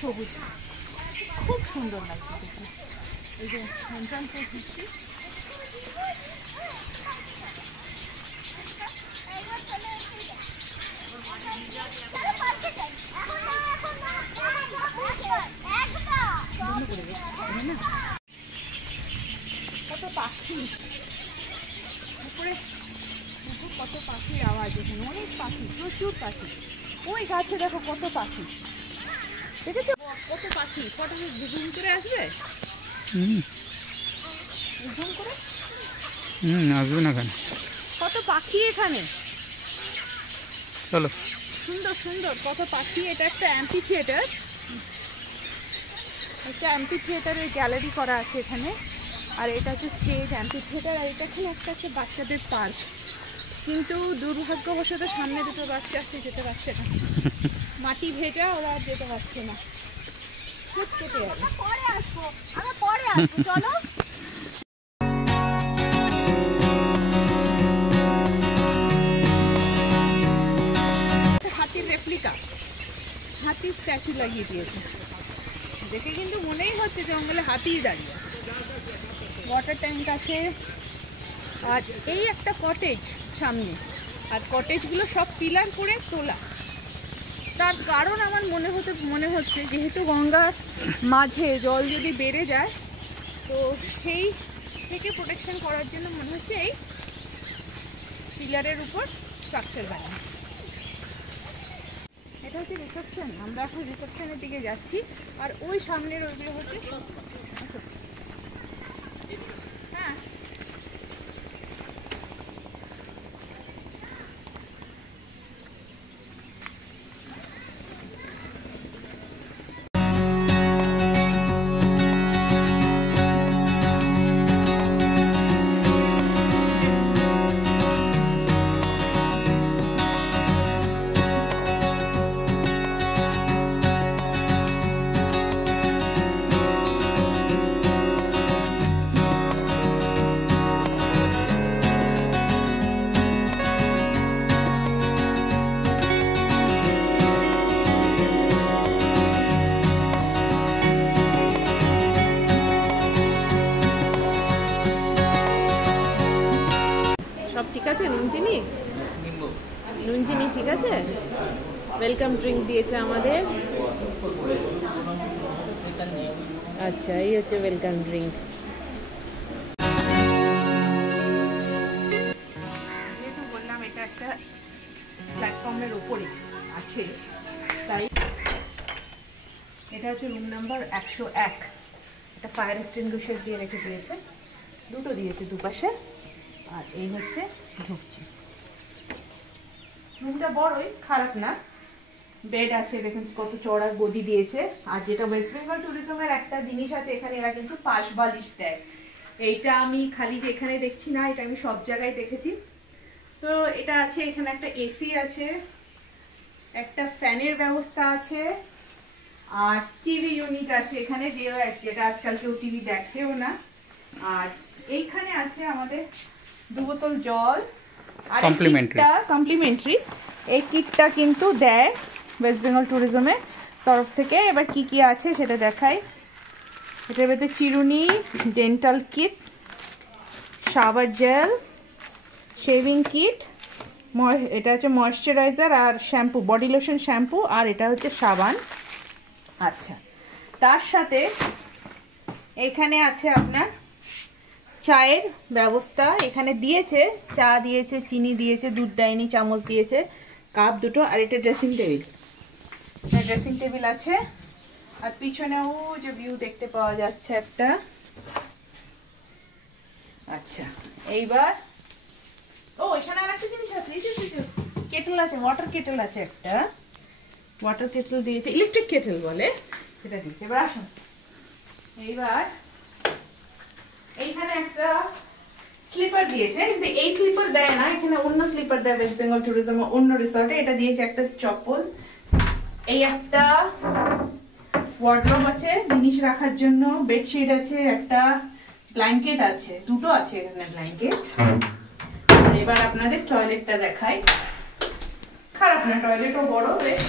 সবুজ, খুব সুন্দর লাগছে দেখতে। এই যে এন্ট্রান্সে ঢুকছি, কত পাখি উপরে, কত পাখির আওয়াজ এখানে, অনেক পাখি, প্রচুর পাখি। ওই গাছে দেখো কত পাখি, দেখেছো কত পাখি। ফটো জুম করে আসবে, জুম করে আসবে না কেন, কত পাখি এখানে, চলো। সুন্দর সুন্দর কত পাখি। এটা একটা অ্যাম্পি থিয়েটার, একটা অ্যাম্পি থিয়েটারের গ্যালারি করা আছে এখানে। আর এটা হচ্ছে স্টেজ, অ্যাম্পি থিয়েটার। আর এটা এখানে একটা হচ্ছে বাচ্চাদের পার্ক, কিন্তু দুর্ভাগ্যবশত সামনে দুটো বাচ্চা আছে, যেতে পারছে না, মাটি ভেজা, ওরা আর যেতে পারছে না, খুব কেটে যাবে। পরে আসবো, আমরা পরে আসবো, চলো। হাতির রেপ্লিকা, হাতির স্ট্যাচু লাগিয়ে দিয়েছে, দেখে কিন্তু মনেই হচ্ছে জঙ্গলে হাতিই দাঁড়িয়ে। ওয়াটার ট্যাঙ্ক আছে, আর এই একটা কটেজ সামনে, আর কটেজগুলো সব পিলার করে তোলা। তার কারণ আমার মনে হচ্ছে যেহেতু গঙ্গার মাঝে জল যদি বেড়ে যায়, তো সেই থেকে প্রোটেকশন করার জন্য মনে হচ্ছে এই পিলারের উপর স্ট্রাকচার বানানো। এটা হচ্ছে রিসেপশন, আমরা এখন রিসেপশনের দিকে যাচ্ছি। আর ওই সামনের ওইগুলো হচ্ছে হ্যাঁ, সব ঠিক আছে। নুনচিনি, নুনচিনি ঠিক আছে। ওয়েলকাম ড্রিঙ্ক দিয়েছে আমাদের। আচ্ছা, এই হচ্ছে ওয়েলকাম ড্রিঙ্ক। যেহেতু বললাম এটা একটা প্ল্যাটফর্মের উপরে আছে, তাই এটা হচ্ছে রুম নাম্বার 101। এটা ফায়ার এক্সটিংগুইশার দিয়ে রেখে দিয়েছে, দুটো দিয়েছে দুপাশে। আর এই হচ্ছে ঢুকছি, রুমটা বড়ই, খারাপ না। বেড আছে, দেখুন কত চড়া গদি দিয়েছে। আর যেটা ওয়েস্ট বেঙ্গল ট্যুরিজমের একটা জিনিস আছে এখানে, এরা কিন্তু পাশ বালিশ দেয়। এইটা আমি খালি যে এখানে দেখছি না, এটা আমি সব জায়গায় দেখেছি। তো এটা আছে, এখানে একটা এসি আছে, একটা ফ্যানের ব্যবস্থা আছে, আর টিভি ইউনিট আছে এখানে, যেটা আজকাল কেউ টিভি দেখেও না। আর এইখানে আছে আমাদের 2 বোতল জল, আর কমপ্লিমেন্টারি। এই কিটটা কিন্তু দেয় ওয়েস্ট বেঙ্গল ট্যুরিজমের তরফ থেকে। এবার কি কি আছে সেটা দেখাই। এটার ভেতরে চিরুনি, dental kit, shower gel, shaving kit, এটা হচ্ছে ময়েশ্চারাইজার আর শ্যাম্পু, বডি লোশন শ্যাম্পু, আর এটা হচ্ছে সাবান। আচ্ছা, তার সাথে এখানে আছে আপনার চায়ের ব্যবস্থা। এখানে দিয়েছে, চা দিয়েছে, চিনি দিয়েছে, দুধ দেয়নি, চামচ দিয়েছে, কাপ দুটো। আর এটা ড্রেসিং টেবিল, ড্রেসিং টেবিল আছে। আর পিছনেও যে ভিউ দেখতে পাওয়া যাচ্ছে একটা। আচ্ছা, এইবার এখানে আর একটা জিনিস আছে, কেটেল আছে, ওয়াটার কেটেল আছে একটা, ওয়াটার কেটেল দিয়েছে, ইলেকট্রিক কেটেল বলে, সেটা দিয়েছে। এবার আসুন, এইবার এইখানে একটা স্লিপার দিয়েছে, কিন্তু এই স্লিপার দেয় না, এখানে অন্য স্লিপার দেয় ওয়েস্ট বেঙ্গল ট্যুরিজম অন্য রিসর্টে। এটা দিয়েছে একটা চপ্পল, এই একটা ওয়ার্ডরোব আছে জিনিস রাখার জন্য, বেডশিট আছে, একটা ব্ল্যাঙ্কেট আছে, দুটো আছে এখানে ব্ল্যাঙ্কেট। এবার আপনাদের টয়লেটটা দেখাই, খারাপ না, টয়লেটও বড় বেশ।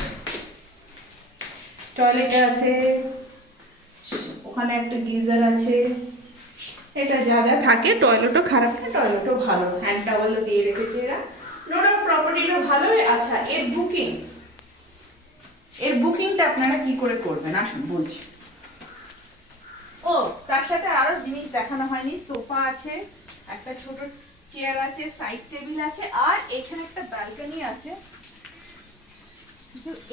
টয়লেট আছে, ওখানে একটা গিজার আছে, এটা যা যা থাকে। টয়লেটও খারাপ না, টয়লেটও ভালো, হ্যান্ড টাওয়ালও দিয়ে রেখেছে এরা। নোডা প্রপার্টিটা ভালোই। আচ্ছা, এর বুকিংটা আপনারা কি করে করবেন আসুন বলছি। ও তার সাথে আরো জিনিস দেখানো হয়নি, সোফা আছে, একটা ছোট চেয়ার আছে, সাইড টেবিল আছে, আর এখানে একটা ব্যালকনি আছে।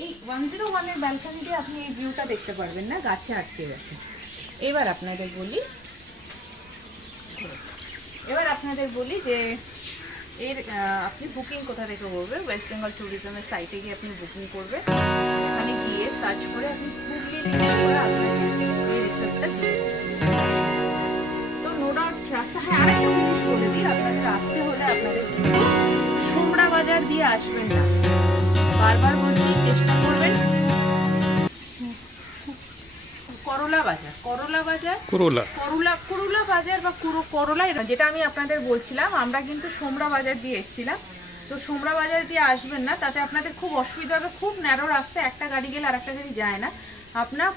এই 101 এর ব্যালকনি দিয়ে আপনি এই ভিউটা দেখতে পারবেন না, গাছে আটকে গেছে। এবার আপনাদের বলি যে এর আপনি বুকিং কোথা থেকে করবেন। ওয়েস্ট বেঙ্গল ট্যুরিজমের সাইটে গিয়ে আপনি বুকিং করবেন, এখানে গিয়ে সার্চ করে আপনি হুগলি লিখে করে আপনাকে এই রিসোর্টটা দিয়ে তো নো ডাউট রাস্তা। হ্যাঁ, আরেকটা জিনিস বলে দিই, আপনাদের আসতে হলে আপনাদের কিন্তু সোমরা বাজার দিয়ে আসবেন না, বারবার বলছি চেষ্টা করবেন করলা বাজার বা করলা, যেটা আমি আপনাদের বলছিলাম। আমরা কিন্তু সোমরা বাজার দিয়ে এসেছিলাম, তো সোমরা বাজার দিয়ে আসবেন না, তাতে আপনাদের খুব অসুবিধা হবে। খুব ন্যারো রাস্তা, একটা গাড়ি গেলে আর একটা গাড়ি যায় না। আপনার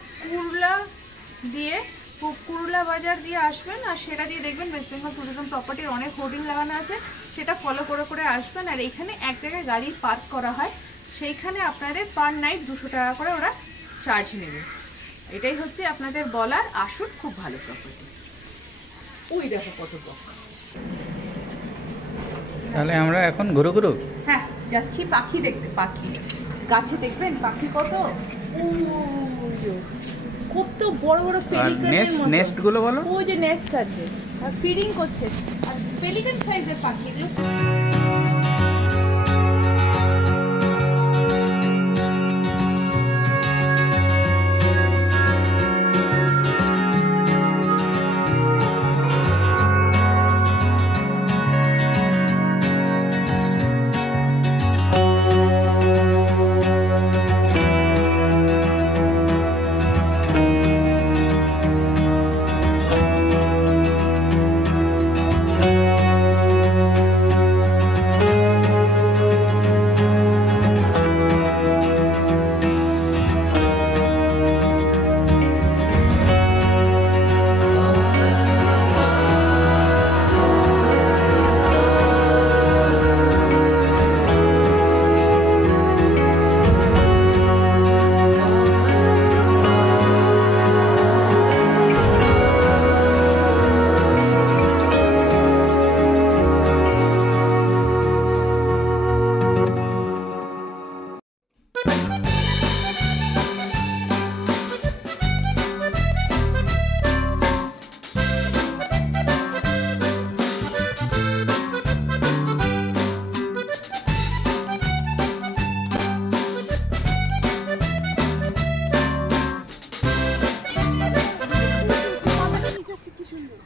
কুরলা বাজার দিয়ে আসবেন, আর সেটা দিয়ে দেখবেন ওয়েস্ট বেঙ্গল ট্যুরিজম প্রপার্টির অনেক হোর্ডিং লাগানো আছে, সেটা ফলো করে আসবেন। আর এখানে এক জায়গায় গাড়ি পার্ক করা হয়, সেইখানে আপনাদের পার নাইট 200 টাকা করে ওরা চার্জ নেবে। এটাই হচ্ছে আপনাদের বলার। আসুন, খুব ভালো প্রপার্টি। ওই দেখো কত বক। তাহলে আমরা এখন ঘুরু হ্যাঁ যাচ্ছি পাখি দেখতে। পাখি গাছে দেখবেন পাখি কত কত বড় বড় পেলিকানের মতো। নেস্ট গুলো বলো, ওই যে নেস্ট আছে আর ফিডিং করছে, আর পেলিকান সাইজের পাখি এগুলো।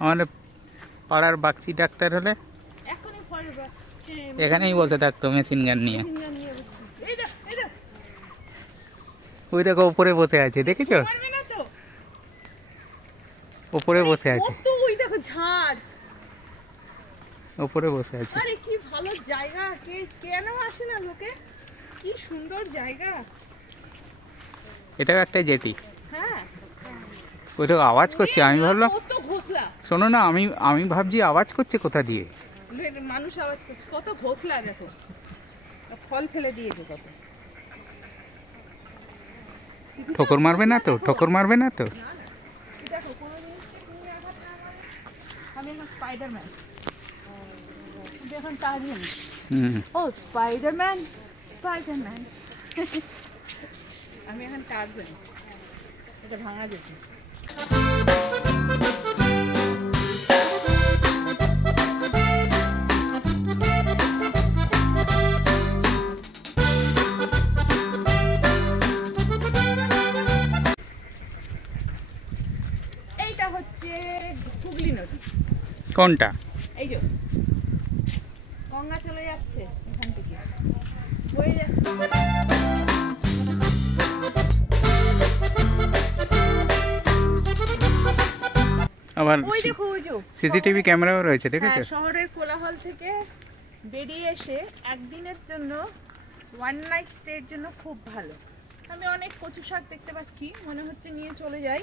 আমাদের পাড়ার বাগচি ডাক্তার হলে এখানেই বসে থাকতো মেশিন গান নিয়ে। ওই দেখো উপরে বসে আছে, দেখেছো? উপরে বসে আছে, উপরে বসে আছে। আরে কি ভালো জায়গা, কেন আসে না লোকে? কি সুন্দর জায়গা। এটাও একটা জেটি। হ্যাঁ, ওইটা আওয়াজ করছে, আমি ভাবলাম শোনো না, আমি ভাবছি আওয়াজ করছে কোথা দিয়ে। মানুষ আওয়াজ করছে, কত ঘোষলা দেখো, ফল ফেলে দিয়েছে কত। ঠোকর মারবে না তো? ঠোকর মারবে না তো? দেখো কোনো জিনিসকে নিয়ে আঘাত না মানে। আমি এখন স্পাইডারম্যান, এখন টার্জান। ও স্পাইডারম্যান, আমি এখন টার্জান। এটা ভাঙা যেত। এইটা হচ্ছে হুগলি নদী। কোনটা? এই যে গঙ্গা চলে যাচ্ছে এখান থেকে, বয়ে যাচ্ছে। আবার সিসিটিভি ক্যামেরাও রয়েছে, দেখেছো? শহরের কোলাহল থেকে বেরিয়ে এসে একদিনের জন্য ওয়ান নাইট স্টের জন্য খুব ভালো। আমি অনেক কচু শাক দেখতে পাচ্ছি, মনে হচ্ছে নিয়ে চলে যাই,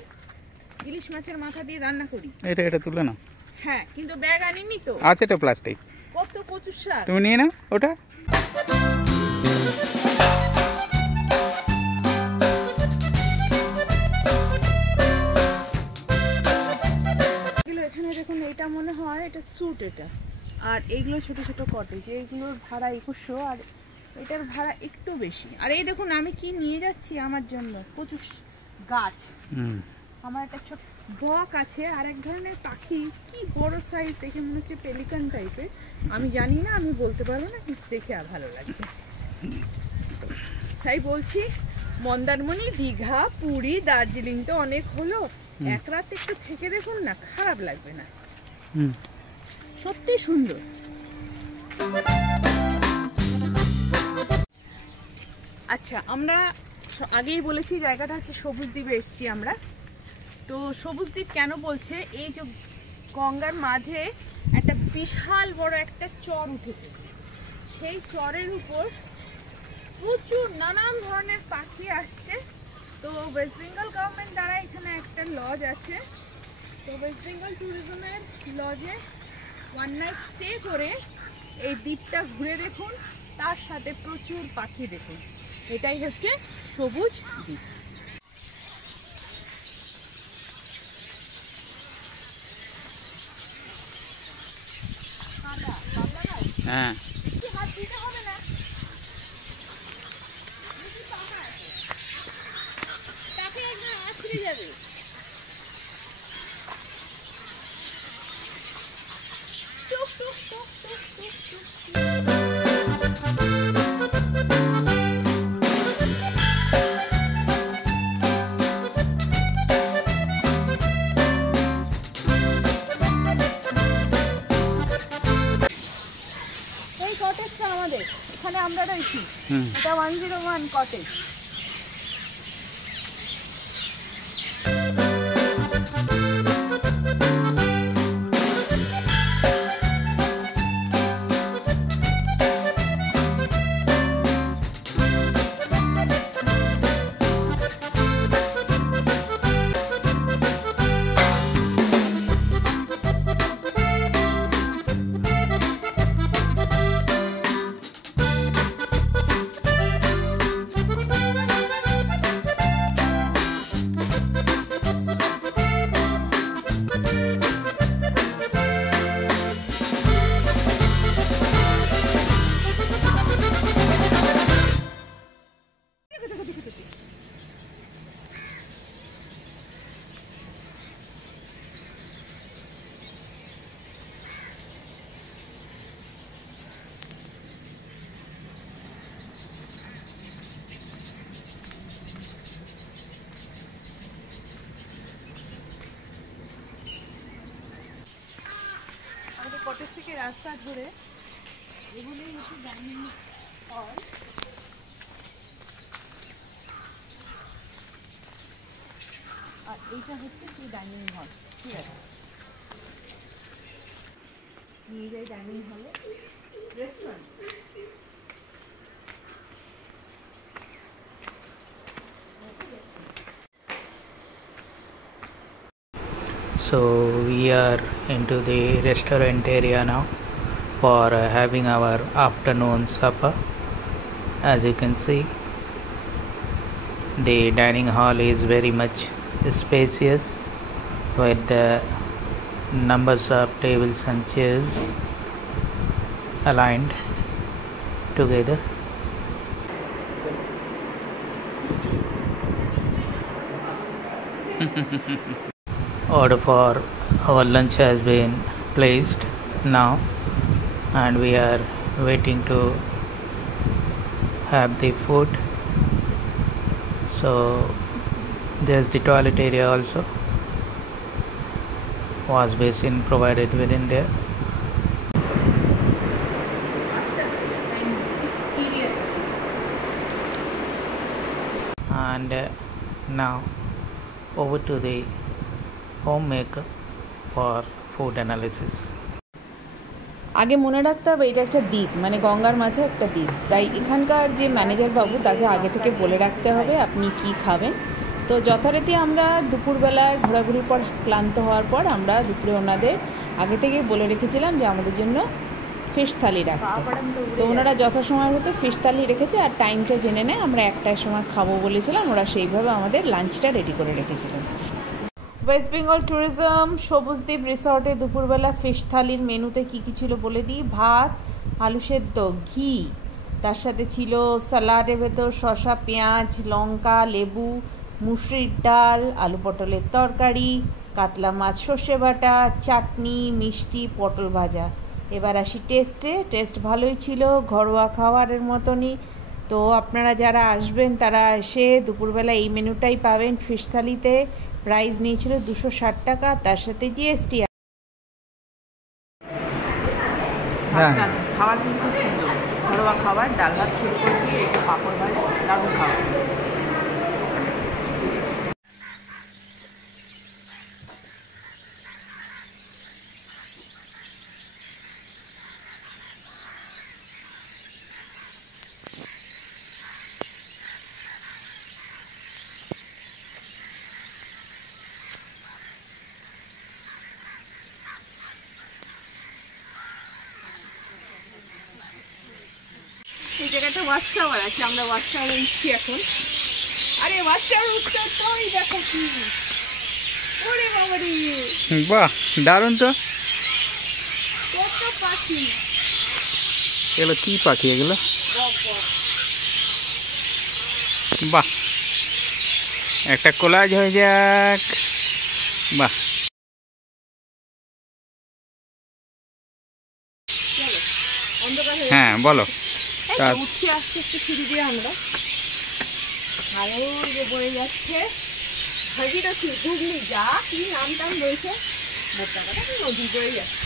ইলিশ মাছের মাথা দিয়ে রান্না করি। এটা তুলে না। হ্যাঁ, কিন্তু ব্যাগ আনিনি তো। আছে তো প্লাস্টিক। কত কচু শাক, তুমি নিয়ে নাও ওটা। এখানে দেখুন, এটা মনে হয় এটা স্যুট, এটা আর এইগুলো ছোট ছোট কটেজ, এইগুলোর ভাড়া 2100 আর এটার ভাড়া একটু বেশি। আর এই দেখুন আমি কি নিয়ে যাচ্ছি আমার জন্য, কচু গাছ। আমার একটা ছোট বক আছে, আর এক ধরনের পাখি, কি বড় সাইজ, দেখে মনে হচ্ছে পেলিকান টাইপের। আমি জানি না, আমি বলতে পারবো না, কিন্তু দেখে আর ভালো লাগছে। তাই বলছি, মন্দারমণি, দীঘা, পুরী, দার্জিলিং তো অনেক হলো, এক রাত একটু থেকে দেখুন না, খারাপ লাগবে না। সত্যি সুন্দর। আচ্ছা, আমরা আগেই বলেছি জায়গাটা হচ্ছে সবুজ দ্বীপে এসেছি আমরা। তো সবুজ দ্বীপ কেন বলছে, এই যে গঙ্গার মাঝে একটা বিশাল বড় একটা চর উঠেছে, সেই চরের উপর প্রচুর নানান ধরনের পাখি আসছে। তো ওয়েস্ট বেঙ্গল গভর্নমেন্ট দ্বারা এখানে একটা লজ আছে, তো ওয়েস্ট বেঙ্গল ট্যুরিজমের লজে 1 নাইট স্টে করে এই দ্বীপটা ঘুরে দেখুন, তার সাথে প্রচুর পাখি দেখুন। এটাই হচ্ছে সবুজ দ্বীপ। হ্যাঁ, হাত দিতে হবে না, তাকে একদম আছড়ে যাবে। টুক টুক টুক টুক টুক টুক। এই কটেজটা আমাদের, এখানে আমরা রয়েছি, এটা 101 কটেজ। কটেজ থেকে রাস্তা ধরে এগুলোই হচ্ছে ডাইনিং হল। আর এইটা হচ্ছে সেই ডাইনিং হল। ঠিক আছে, নিয়ে যাই ডাইনিং হলে। Restaurant, so we are into the restaurant area now for having our afternoon supper. As you can see, the dining hall is very much spacious with the numbers of tables and chairs aligned together. Order for our lunch has been placed now, and we are waiting to have the food. So there's the toilet area also, wash basin provided within there. And now over to the homemaker for food analysis. আগে মনে রাখতে হবে এটা একটা দ্বীপ, মানে গঙ্গার মাঝে একটা দ্বীপ, তাই এখানকার যে ম্যানেজার বাবু তাকে আগে থেকে বলে রাখতে হবে আপনি কি খাবেন। তো যথারীতি আমরা দুপুরবেলায় ঘোরাঘুরির পর ক্লান্ত হওয়ার পর আমরা দুপুরে ওনাদের আগে থেকেই বলে রেখেছিলাম যে আমাদের জন্য ফিশ থালি রাখতে। তো ওনারা যথাসময় মতো ফিশ থালি রেখেছে আর টাইমটা জেনে নেয় আমরা একটার সময় খাবো বলেছিলাম, ওরা সেইভাবে আমাদের লাঞ্চটা রেডি করে রেখেছিলেন। ওয়েস্ট বেঙ্গল ট্যুরিজম সবুজদ্বীপ রিসর্টে দুপুরবেলা ফিশ থালির মেনুতে কী কী ছিল বলে দিই। ভাত, আলু সেদ্ধ, ঘি, তার সাথে ছিল স্যালাডের ভেতর শসা, পেঁয়াজ, লঙ্কা, লেবু, মুসুরির ডাল, আলু পটলের তরকারি, কাতলা মাছ সর্ষে বাটা, চাটনি, মিষ্টি, পটল ভাজা। এবার আসি টেস্ট ভালোই ছিল, ঘরোয়া খাবারের মতনই। তো আপনারা যারা আসবেন তারা এসে দুপুরবেলা এই মেনুটাই পাবেন ফিশ থালিতে। প্রাইস নিয়েছিল 260 টাকা, তার সাথে জিএসটি। খাবার কিন্তু খুব সুন্দর, ঘরোয়া খাবার, ডাল ভাত শুরু করছি, একটু পাঁপড় ভাজা, দারুণ খাবার। এই জায়গাটা ওয়াচ টাওয়ার আছে, আমরা ওয়াচ টাওয়ারে উঠছি এখন। আরে ওয়াচ টাওয়ার উঠতে তো ওই দেখো কি, ওরে বাবা রে, বাহ দারুণ তো। কত পাখি, এগুলো কি পাখি এগুলো? বাহ, একটা কোলাজ হয়ে যাক। বাহ, হ্যাঁ বলো। উঠছি আস্তে আস্তে সিঁড়ি দিয়ে আমরা, আর ওই যে বয়ে যাচ্ছে ভাগীরথী, হুগলি, যা কি নাম টাম রয়েছে, নদী বয়ে যাচ্ছে।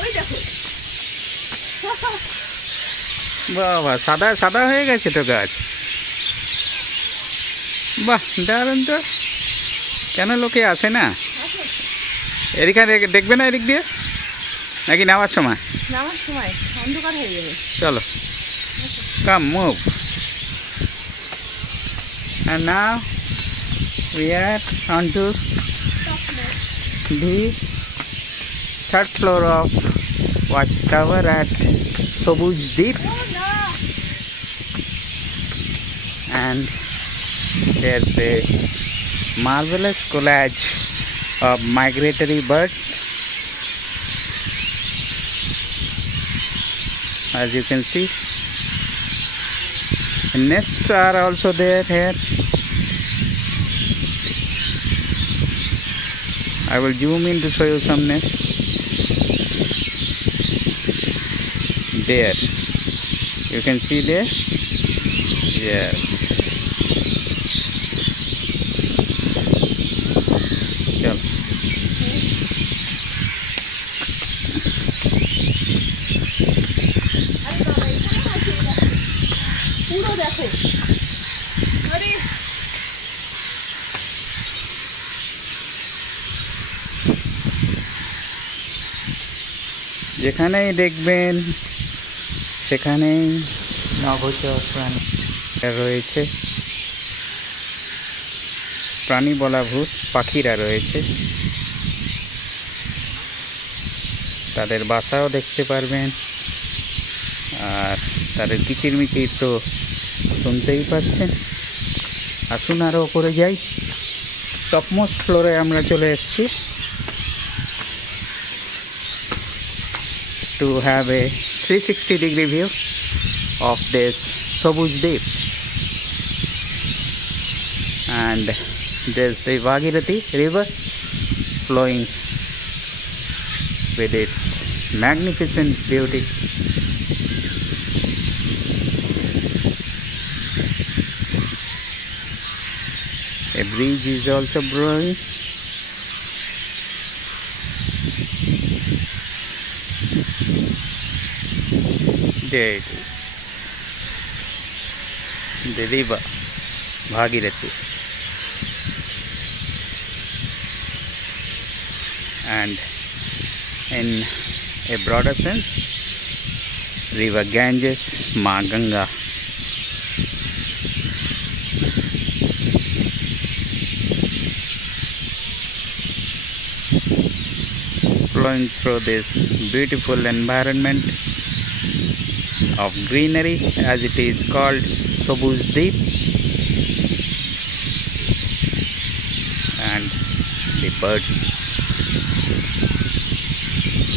ওই দেখো বাবা, সাদা সাদা হয়ে গেছে তো গাছ। বাহ দারুণ তো। কেন লোকে আসে না এদিকে? দেখবে না এদিক দিয়ে নাকি নামার সময়? নামার সময় অন্ধকার হয়ে যাবে। চলো, come move. And now we are on to the third floor of watchtower at Sobujdeep, and there's a marvelous collage of migratory birds. As you can see, nests are also there here. I will zoom in to show you some nests. There, you can see there. Yes. Chalo. পুরো দেখো, আরে যেখানেই দেখবেন সেখানেই নভোচর প্রাণী রয়েছে। প্রাণী বলা ভূত, পাখিরা রয়েছে, তাদের বাসাও দেখতে পারবেন। আর তাদের কিচিরমিচির তো শুনতেই পাচ্ছেন। আসুন আরও ওপরে যাই। টপমোস্ট ফ্লোরে আমরা চলে এসেছি to have a 360-degree view of this Sobujdeep. And there's the Bhagirathi river flowing with its magnificent beauty. A bridge is also brewing. There it is, the river Bhagirathi, and in a broader sense, River Ganges, Ma Ganga. Flowing through this beautiful environment of greenery, as it is called Sabuz Deep, and the birds,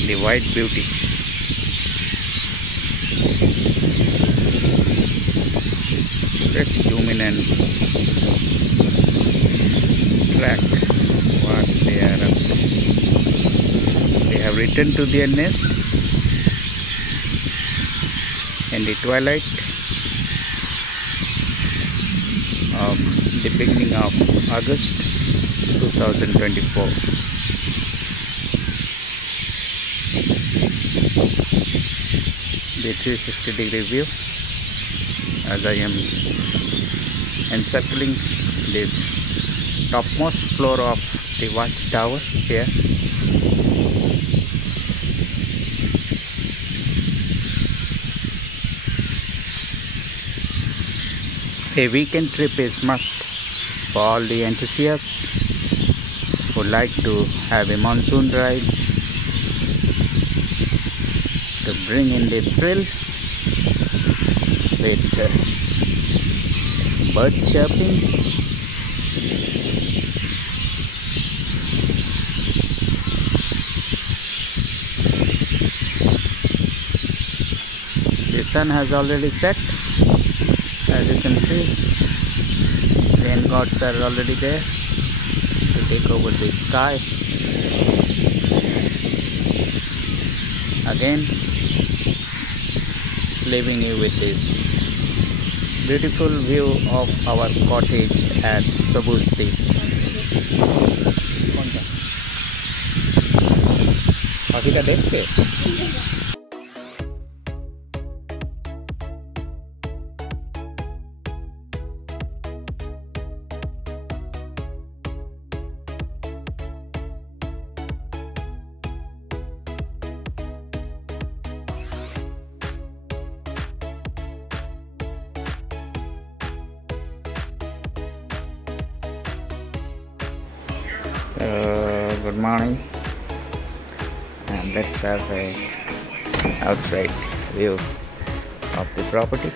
the white beauty. Let's zoom in and track what they are up to. They have returned to their nest in the twilight of the beginning of August 2024. The 360-degree view as I am encircling this topmost floor of the watchtower here. A weekend trip is must for all the enthusiasts who like to have a monsoon ride, to bring in the thrill with bird chirping, the sun has already set. As you can see, rain gods are already there to take over the sky. Again, leaving you with this beautiful view of our cottage at Sabuz Deep. পাখিটা দেখছে? Good morning, and let's have a outside view of the property.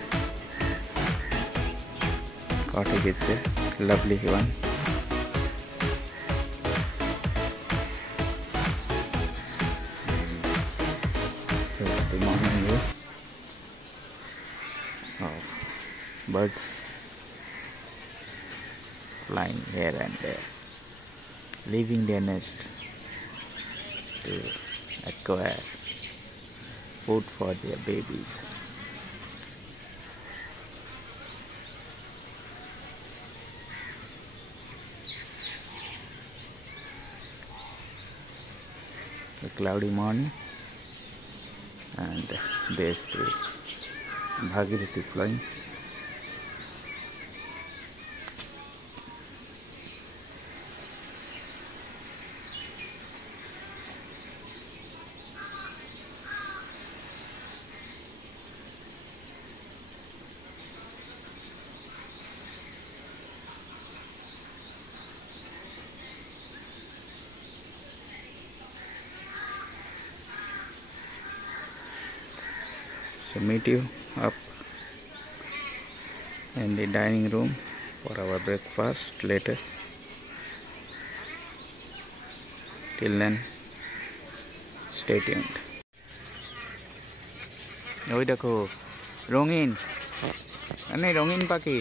Cottage is a lovely one. Here's the morning view of birds flying here and there, leaving their nest to acquire food for their babies. A cloudy morning, and there's the Bhagirathi flowing. So meet you up in the dining room for our breakfast later. Till then, stay tuned. ওই দেখো রঙিন, মানে রঙিন পাখি।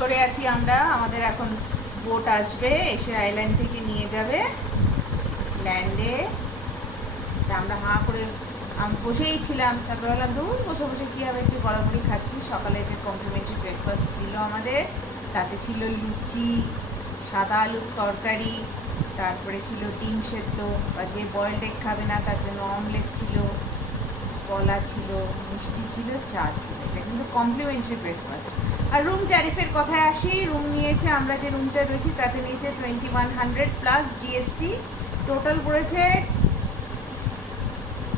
করে আছি আমরা, আমাদের এখন বোট আসবে, এসে আইল্যান্ড থেকে নিয়ে যাবে ল্যান্ডে। আমরা হাঁ করে আমি বসেই ছিলাম, তারপর বললাম ধরুন বসে বসে কী হবে, একটু গড়াগড়ি খাচ্ছি। সকালে এতে কমপ্লিমেন্টারি ব্রেকফাস্ট দিল আমাদের, তাতে ছিল লুচি, সাদা আলুর তরকারি, তারপরে ছিল ডিম সেদ্ধ, বা যে বয়েলড এগ খাবে না তার জন্য অমলেট ছিল, কলা ছিল, মিষ্টি ছিল, চা ছিল। এটা কিন্তু কমপ্লিমেন্টারি ব্রেকফাস্ট। আর রুম ট্যারিফের কথায় আসি, রুম নিয়েছে, আমরা যে রুমটা রয়েছি তাতে নিয়েছে 2100 প্লাস জিএসটি, টোটাল পড়েছে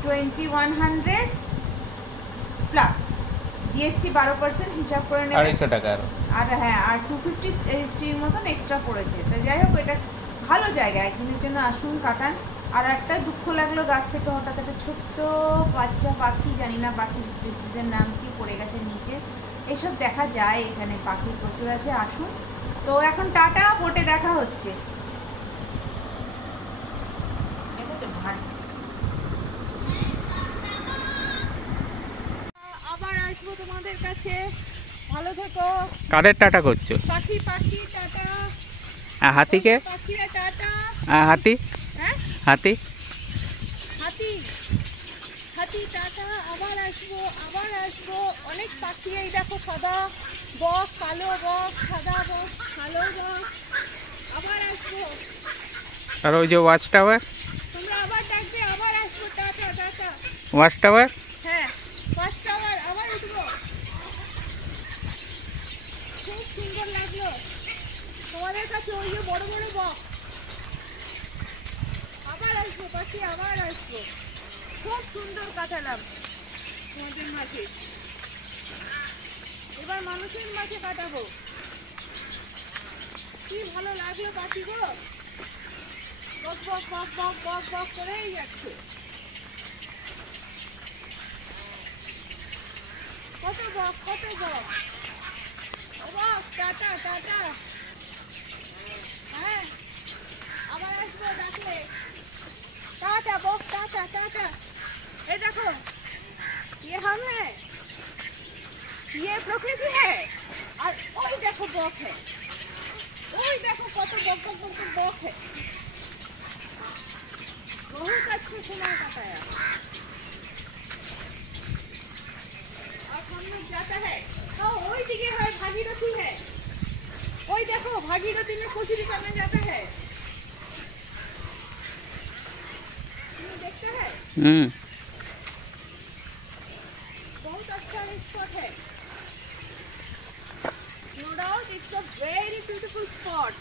2100 প্লাস জিএসটি 12% হিসাব করে নেবে 250 টাকা। আর হ্যাঁ, আর 253 মতন এক্সট্রা পড়েছে। তো যাই হোক, এটা ভালো জায়গা, একদিনের জন্য আসুন, কাটান। আর একটা দুঃখ লাগলো, গাছ থেকে হঠাৎ একটা ছোট্ট বাচ্চা পাখি, জানি না পাখির স্পিসিসের নাম কি, পড়ে গেছে নিচে। এসব দেখা যায় এখানে, পাখি প্রচুর আছে, আসুন। তো এখন টাটা, বোটে দেখা হচ্ছে। আবার আসবো তোমাদের কাছে, ভালো থেকো। কাদের টাটা করছো? পাখি পাখি টাটা। হাতিকে? পাখিরা টাটা। হাতি? হ্যাঁ, হাতি? হাতি হাতি টাটা। আবার আসবো, আবার আসবো। অনেক পাখি, এই দেখো, সাদা বক, কালো বক, সাদা বক, কালো বক। আবার আসবো। আর ওই যে ওয়াচ টাওয়ার? তোমরা আবার ডাকবে, আবার আসবো। Tata tata. Watch tower? হ্যাঁ, ওয়াচ টাওয়ার, আবার উঠবো। খুব সুন্দর লাগলো তোমাদের কাছে, ওই যে বড় বড় বক। আবার আসবো পাখি, আবার আসবো। খুব সুন্দর কাটালাম তোমাদের মাঝে, এবার মানুষের মাঝে কাটাবো। কি ভালো লাগলো পাখি গো, বক বক বক বক বক বক করেই যাচ্ছে। কত বক, কত বক। ও বক, টাটা টাটা। হ্যাঁ, আবার আসবো ডাকলে। टाटा बॉक, टाटा टाटा। ये देखो, ये हम है, ये प्रकृति है। और ओई देखो बॉक है, ओई देखो कत बॉक बॉक बॉक बॉक है। बहुत अच्छा समय कटाया। अब हम लोग जाता है तो ओई दिखे है भागीरथी है, ओई देखो भागीरथी में कचौरी करने जाता है, देखता है। बहुत अच्छा स्पॉट है, no doubt it's a very beautiful spot.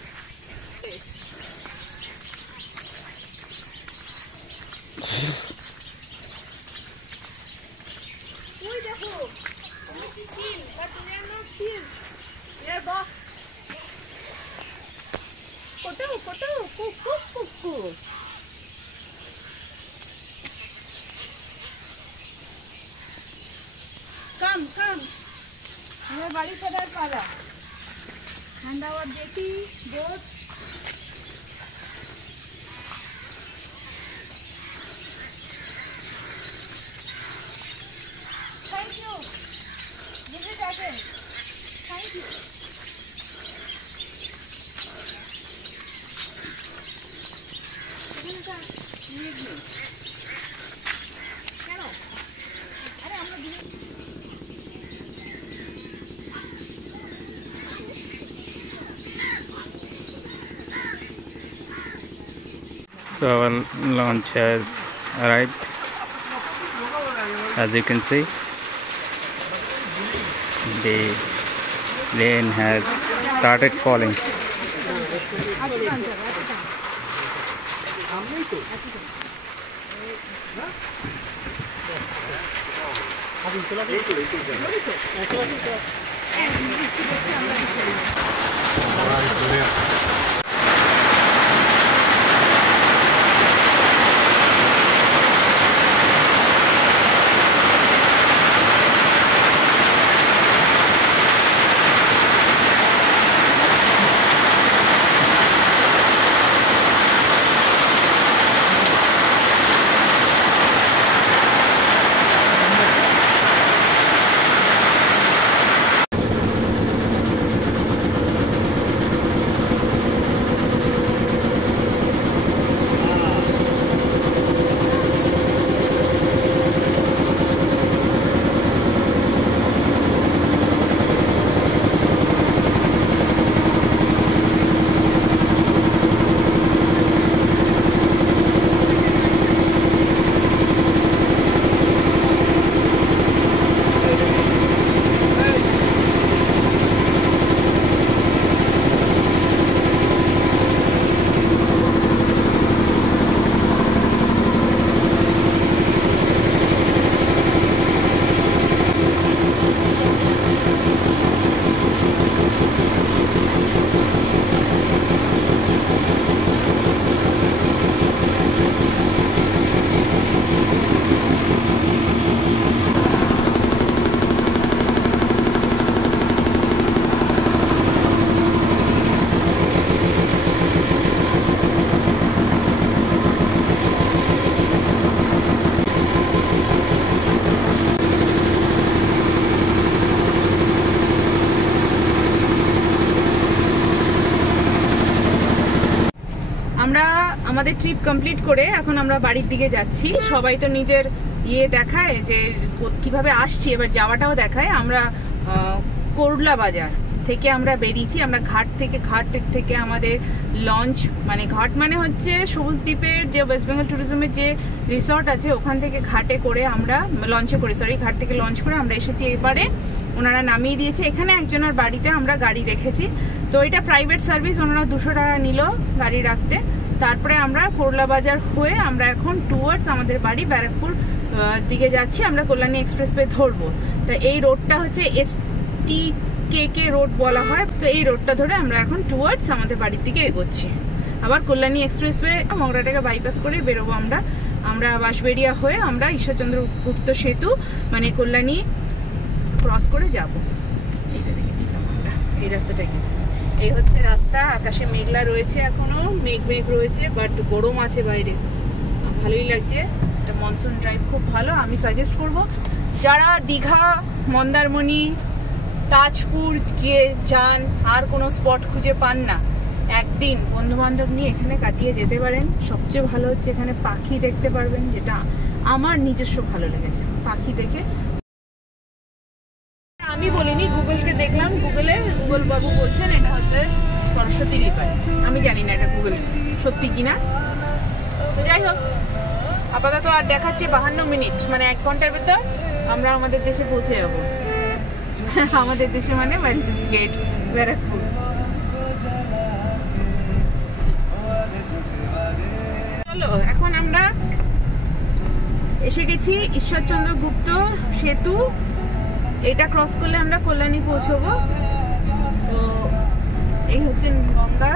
ওই দেখো, তুমি কি chill, but they are not chill, they are box. কোটো কোটো কুকু কুকু। कम कम, हमें बाड़ी पदार पाला। And our jetty boat, thank you, visit again, thank you. কেন? আরে আমরা So our launch has arrived. As you can see, the rain has started falling. আমরা আমাদের ট্রিপ কমপ্লিট করে এখন আমরা বাড়ির দিকে যাচ্ছি। সবাই তো নিজের দেখায় যে কিভাবে আসছি, এবার যাওয়াটাও দেখায়। আমরা করলা বাজার থেকে আমরা বেরিয়েছি। আমরা ঘাট থেকে আমাদের লঞ্চ, মানে ঘাট মানে হচ্ছে সবুজদ্বীপের যে ওয়েস্ট বেঙ্গল ট্যুরিজমের যে রিসর্ট আছে ওখান থেকে ঘাটে করে আমরা ঘাট থেকে লঞ্চ করে আমরা এসেছি। এবারে ওনারা নামিয়ে দিয়েছে এখানে একজনের বাড়িতে আমরা গাড়ি রেখেছি। তো এটা প্রাইভেট সার্ভিস, ওনারা 200 টাকা নিল গাড়ি রাখতে। তারপরে আমরা করলা বাজার হয়ে আমরা এখন টুয়ার্ডস আমাদের বাড়ি ব্যারাকপুর দিকে যাচ্ছি। আমরা কল্যাণী এক্সপ্রেসওয়ে ধরবো। তো এই রোডটা হচ্ছে STKK রোড বলা হয়। তো এই রোডটা ধরে আমরা এখন টুয়ার্ডস আমাদের বাড়ির দিকে এগোচ্ছি। আবার কল্যাণী এক্সপ্রেসওয়ে মগরাটাকে বাইপাস করে বেরোবো আমরা বাঁশবেড়িয়া হয়ে আমরা ঈশ্বরচন্দ্র গুপ্ত সেতু মানে কল্যাণী ক্রস করে যাব। এইটা দেখেছিলাম আমরা, এই রাস্তাটা গেছিলাম। এই হচ্ছে রাস্তা। আকাশে মেঘলা রয়েছে, এখনো মেঘ রয়েছে, বাট গরম আছে বাইরে, ভালোই লাগছে। এটা মনসুন ড্রাইভ খুব ভালো। আমি সাজেস্ট করব যারা দীঘা, মন্দারমণি, তাজপুর গিয়ে যান আর কোনো স্পট খুঁজে পান না, একদিন বন্ধু বান্ধব নিয়ে এখানে কাটিয়ে যেতে পারেন। সবচেয়ে ভালো হচ্ছে এখানে পাখি দেখতে পারবেন, যেটা আমার নিজস্ব ভালো লেগেছে। পাখি দেখে আমি বলিনি, গুগলকে দেখলাম, গুগল বাবু বলছেন এটা হচ্ছে সরস্বতী রিভার। আমি জানি না এটা গুগল সত্যি কিনা। তো যাই হোক, আপাতত আর দেখাচ্ছে 52 মিনিট, মানে 1 ঘন্টার ভেতর আমরা আমাদের দেশে পৌঁছে যাব। আমাদের দেশে মানে ওয়েলনেস গেট, ব্যারাকপুর। চলো, এখন আমরা এসে গেছি ঈশ্বরচন্দ্র গুপ্ত সেতু। এটা ক্রস করলে আমরা কল্যাণী পৌঁছবো। তো এই হচ্ছে গঙ্গা,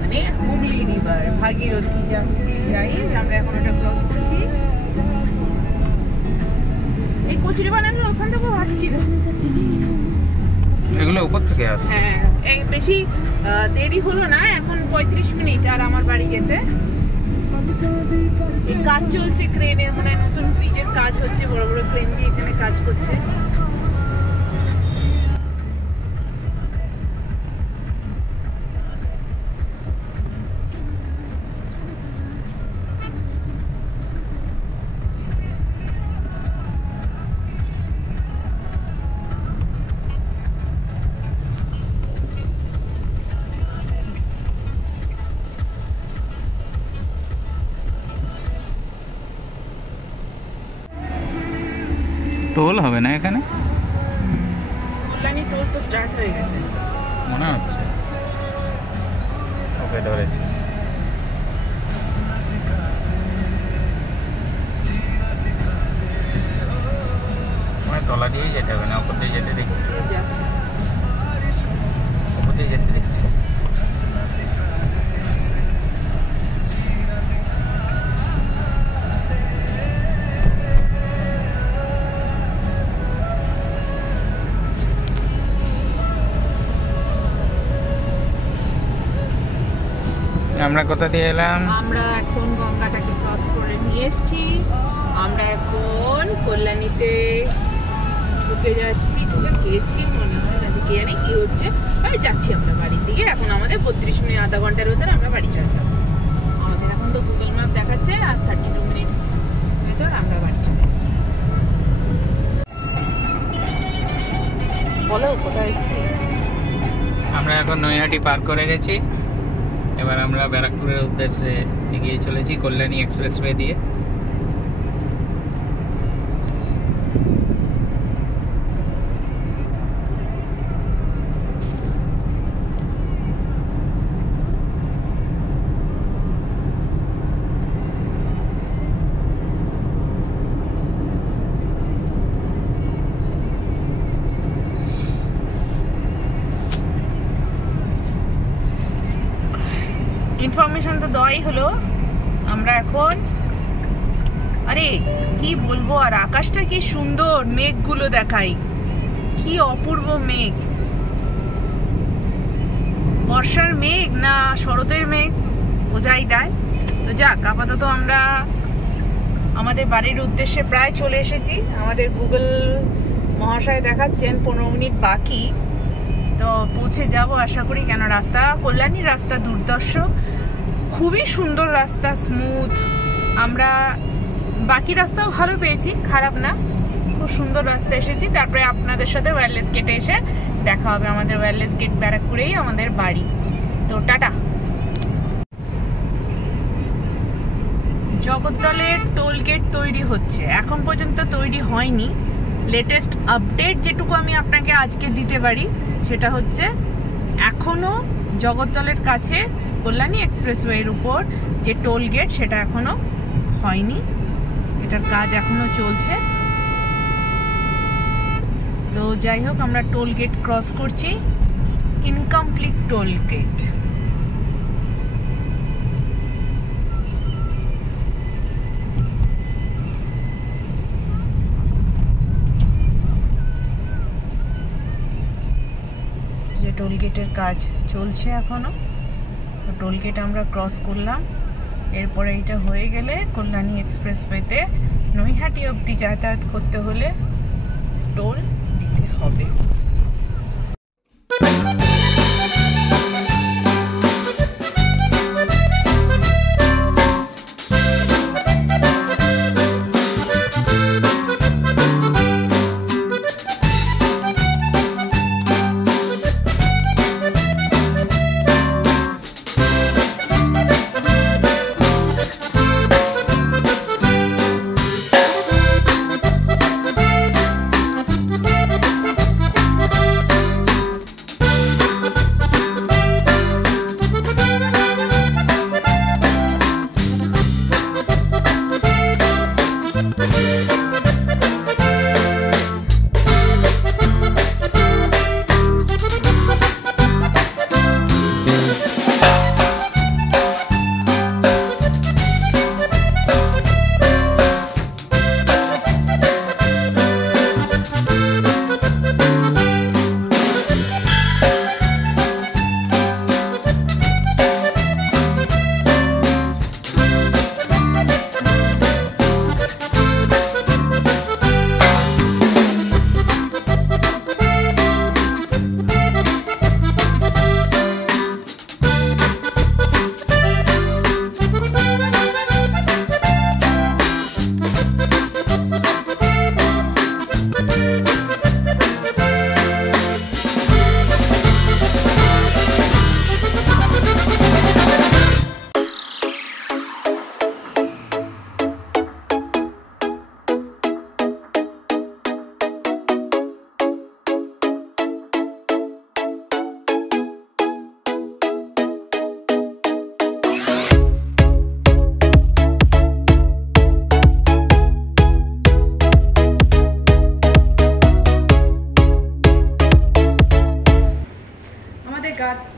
মানে হুগলি রিভার, ভাগীরথী যা হুগলি যাই আমরা এখন ওটা ক্রস করছি। এই কচুরি বানানো ওখান থেকে আসছিল, এগুলো উপর থেকে আসছে। হ্যাঁ, এই বেশি দেরি হলো না, এখন 35 মিনিট আর আমার বাড়ি যেতে। এই কাজ চলছে ক্রেনের, মানে নতুন ব্রিজের কাজ হচ্ছে, বড় বড় ক্রেন দিয়ে এখানে কাজ করছে। টোল হবে না এখানে? কল্যাণী টোল তো স্টার্ট হয়ে গেছে মনে হচ্ছে। ওকে, ধরেছি। তলা দিয়েই যেতে হবে না, ওপর দিয়ে যেতে দেখছি, ওপর দিয়ে যেতে দেখছি। আমরা কোথা দিয়ে এলাম? আমরা এখন গঙ্গাটাকে ক্রস করে নিয়ে এসেছি। আমরা এখন কল্যাণীতে ঢুকে যাচ্ছি, গেছি মনে হয় না, যে কে জানে কি হচ্ছে। আর যাচ্ছি আমরা বাড়ির দিকে। এখন আমাদের 32 মিনিট, আধা ঘন্টার ভেতরে আমরা বাড়ি ছাড়লাম। আমাদের এখন তো গুগল ম্যাপ দেখাচ্ছে আর 32 মিনিটস ভেতর আমরা বাড়ি চলে। বলো কোথায় এসেছি? আমরা এখন নৈহাটি পার করে গেছি। এবার আমরা ব্যারাকপুরের উদ্দেশ্যে এগিয়ে চলেছি কল্যাণী এক্সপ্রেসওয়ে দিয়ে। ইনফরমেশন তো দেওয়াই হলো। আমরা এখন, আরে কি বলবো, আর আকাশটা কি সুন্দর, মেঘগুলো দেখাই, কি অপূর্ব মেঘ। বর্ষার মেঘ না শরতের মেঘ বোঝাই দেয়। তো যাক, আপাতত আমরা আমাদের বাড়ির উদ্দেশ্যে প্রায় চলে এসেছি। আমাদের গুগল মহাশয় দেখাচ্ছেন 15 মিনিট বাকি, তো পৌঁছে যাব আশা করি। কেন রাস্তা, কল্যাণীর রাস্তা দুর্দর্শ। খুবই সুন্দর রাস্তা, স্মুথ। আমরা বাকি রাস্তাও ভালো পেয়েছি, খারাপ না, খুব সুন্দর রাস্তা এসেছি। তারপরে আপনাদের সাথে ওয়্যারলেস গেটে এসে দেখা হবে। আমাদের ওয়্যারলেস গেট ব্যারাকপুরেই আমাদের বাড়ি। তো টাটা। জগদ্দলের টোল গেট তৈরি হচ্ছে, এখন পর্যন্ত তৈরি হয়নি। লেটেস্ট আপডেট যেটুকু আমি আপনাকে আজকে দিতে পারি সেটা হচ্ছে এখনো জগদ্দলের কাছে কল্যাণী এক্সপ্রেসওয়ের উপর যে টোল গেট সেটা এখনো হয়নি, এটার কাজ এখনো চলছে। তো যাই হোক, আমরা টোল গেট ক্রস করছি, ইনকমপ্লিট টোল গেট। যে টোল গেটের কাজ চলছে এখনো, টোল গেট আমরা ক্রস করলাম। এরপরে এটা হয়ে গেলে কল্যাণী এক্সপ্রেসওয়েতে নৈহাটি অবধি যাতায়াত করতে হলে টোল দিতে হবে।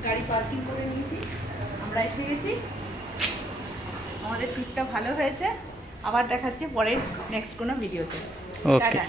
গাড়ি পার্কিং করে নিয়েছি, আমরা এসে গেছি। আমাদের ট্রিপটা ভালো হয়েছে, আবার দেখাচ্ছি পরে নেক্সট কোনো ভিডিওতে। টাটা।